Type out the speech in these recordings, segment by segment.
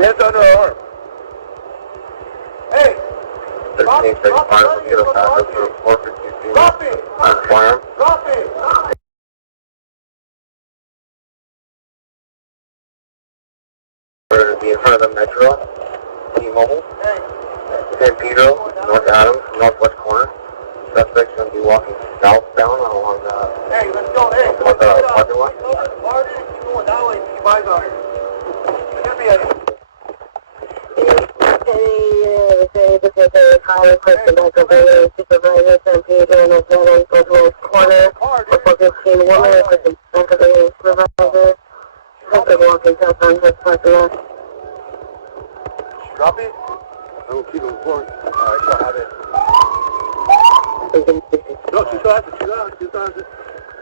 Hands on her arm. Hey! 1335, we'll get a back up to 452. Drop it! Fire. Drop it! We're to be in front of the Metro, T-Mobile. San Pedro, North Adams, northwest corner. Suspect's going to be walking southbound along the... Hey, let's go, hey! On the parking lot. Marty, keep going that way, keep eyes on her. Should be a... High request back of the supervisor, San Pedro, North Adams, northwest corner. 415 woman, request back of the supervisor. Suspect walking southbound, just parking lot. Drop it? No, keep it going. Alright, so have it. No, she still has it, she still has it.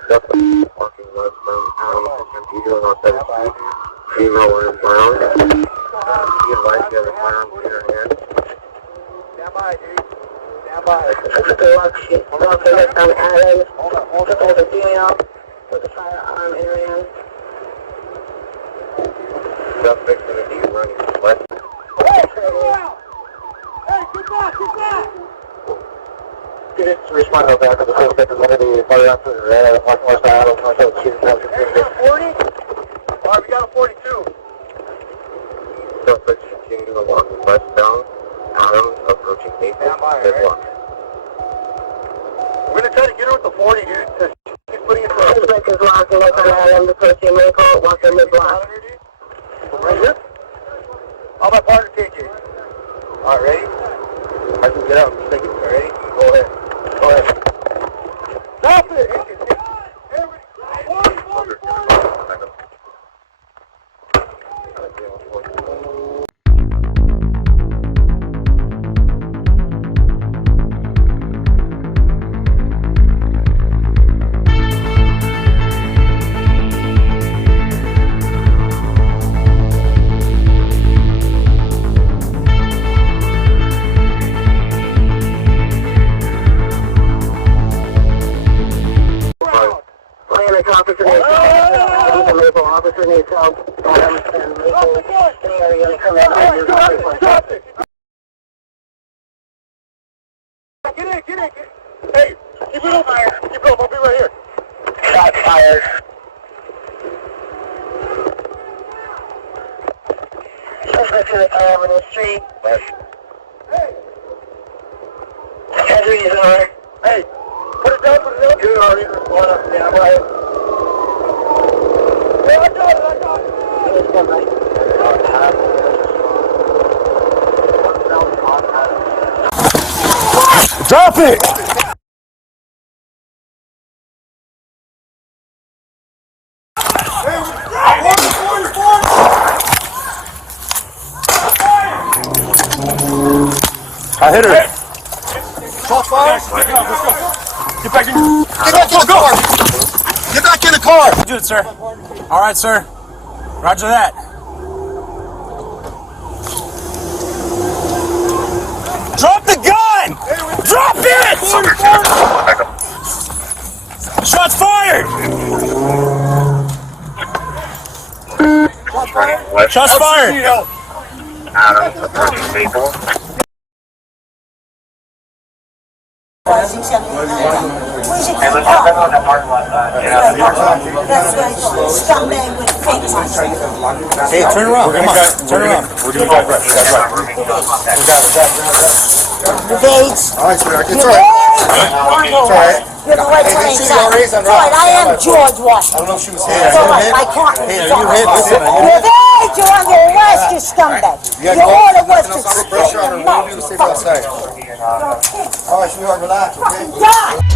Suspect walking westbound, San Pedro, North Adams Street. Female wearing brown. Be advised you have a firearm in your hand. Stand by, dude. Stand by. Suspect walking westbound, Adams. Suspect with a female with a firearm in her hand. Suspect's going to be running west. Hey, get back, get back! Students respond to the back of the suspect is under the fire officer in the red of the parking lot style of Marshall Chief Officer. Hey, you got a 40? Alright, we got a 42. Suspects continue along westbound, Adams, approaching Maple, Deadlock. We're gonna try to get her with the 40, dude. She's putting it through. Suspect is walking with an Adams, approaching Maple, walking mid-block. Right here? How my partner take it? Alright, ready? I can get out. Just take it. Ready? Go ahead. Go ahead. Stop it! Officer needs help. Adams and Maple area come in. Get in. Hey, keep it up. Keep it up. I'll be right here. Shot fired. Suspect in the car on the street. Hey. Henry is on. Hey, put it down. You're already going up. Yeah, right. Hey, I got it. Drop it! I hit her. Cross fire. Let's go. Get back in. Go! Get back in the car. Do it, sir. All right, sir. Roger that. Drop the gun! Drop it! Shots fired! Shots fired! Adams, approaching Maple. Hey, let's have on that parking lot. That's right, scumbag with face. Hey, turn around. Come on. Turn around. Your face. All right, sir. You're alright. You're the right to inside. All right, I am George Washington. I don't know if she was here. It's all right, I can't. Hey, are you hit? Listen, You're there, you're on your arrest, you scumbag. Your order was to stay in your mouth. All right, sweetheart, relax, okay? Die!